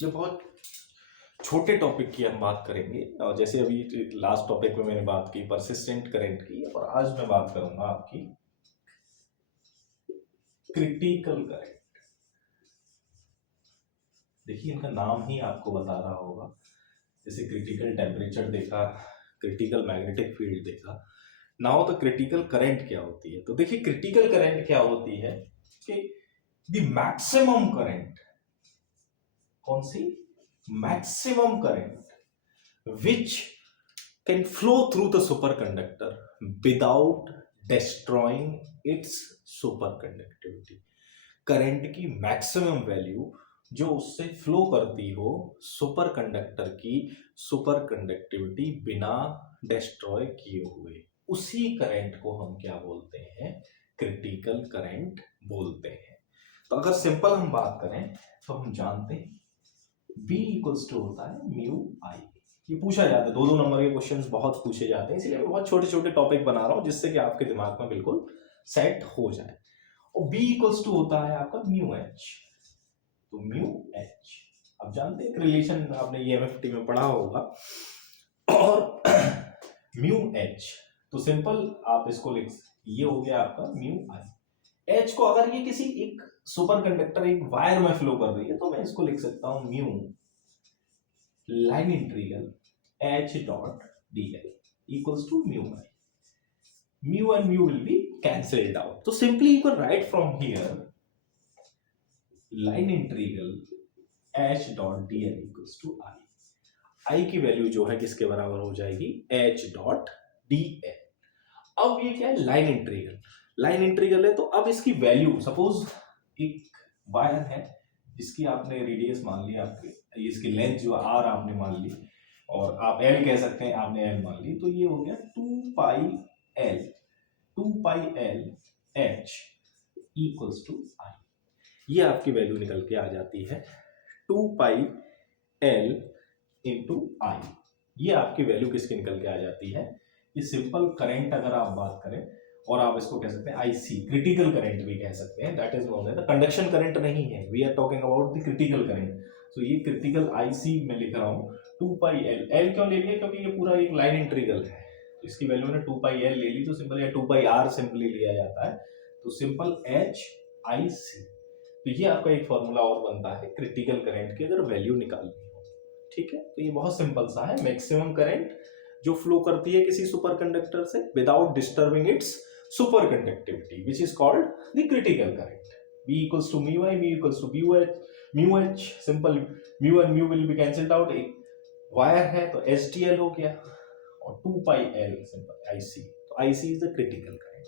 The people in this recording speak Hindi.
ये बहुत छोटे टॉपिक की हम बात करेंगे, और जैसे अभी लास्ट टॉपिक में मैंने बात की परसिस्टेंट करंट की, और आज मैं बात करूंगा आपकी क्रिटिकल करंट। देखिए, इनका नाम ही आपको बता रहा होगा। जैसे क्रिटिकल टेम्परेचर देखा, क्रिटिकल मैग्नेटिक फील्ड देखा, नाउ तो क्रिटिकल करंट क्या होती है। तो देखिए, क्रिटिकल करंट क्या होती है कि द मैक्सिमम करंट, कौन सी, maximum current which can flow through the superconductor without destroying its superconductivity। Current की मैक्सिमम वैल्यू जो उससे फ्लो करती हो सुपर कंडक्टर की सुपर कंडक्टिविटी बिना डिस्ट्रॉय किए हुए, उसी करंट को हम क्या बोलते हैं, क्रिटिकल करंट बोलते हैं। तो अगर सिंपल हम बात करें तो हम जानते हैं B इक्वल्स टू होता है म्यू आई। ये पूछा जाता है, 2-2 नंबर के क्वेश्चंस बहुत पूछे जाते हैं, इसलिए मैं बहुत छोटे छोटे टॉपिक बना रहा हूं जिससे कि आपके दिमाग में बिल्कुल सेट हो जाए। और B इक्वल्स टू होता है आपका म्यू एच। तो म्यू एच अब जानते हैं, एक रिलेशन आपने EMFT में पढ़ा होगा। और म्यू एच तो सिंपल आप इसको लिख, ये हो गया आपका म्यू आई। एच को अगर ये किसी एक सुपर कंडक्टर एक वायर में फ्लो कर रही है तो मैं इसको लिख सकता हूं mu line integral H dot dl equals to mu I. Mu and mu will be cancelled out. So simply you can write from here line integral H dot dl equals to I. I की वैल्यू जो है किसके बराबर हो जाएगी, H dot dl। अब ये क्या है, लाइन इंटीग्रल। लाइन इंटीग्रल है तो अब इसकी वैल्यू, सपोज एक वायर है, इसकी आपने रेडियस मान ली, आपके इसकी लेंथ जो R आपने मान ली, और आप L कह सकते हैं, आपने L मान ली, तो ये हो गया 2 pi L H equals to I। ये आपकी वैल्यू निकल के आ जाती है 2 पाई L इंटू आई। ये आपकी वैल्यू किसकी निकल के आ जाती है, ये सिंपल करंट अगर आप बात करें, और आप इसको कह सकते हैं IC, क्रिटिकल करंट भी कह सकते हैं, that is known as the conduction current नहीं है, we are talking about the critical current. तो ये क्रिटिकल IC में लिख रहा हूँ 2 पाई L। L क्यों ले लिया, क्योंकि ये पूरा एक लाइन इंटीग्रल है, तो इसकी वैल्यू ने 2 पाई L ले ली, तो सिंपल या 2 पाई R सिंपली लिया जाता है, तो सिंपल HIC। तो ये आपका एक फॉर्मूला और बनता है क्रिटिकल करंट की अगर वैल्यू निकालनी हो। ठीक है, तो ये बहुत सिंपल सा है, मैक्सिमम करंट जो फ्लो करती है किसी सुपर कंडक्टर से without disturbing it's super conductivity, which is called the critical current. B equals to mu I, mu equals to mu H, simple mu and mu will be cancelled out। एक वायर है तो HDL हो गया, और 2 पाई L सिंपल IC, तो IC is the critical current.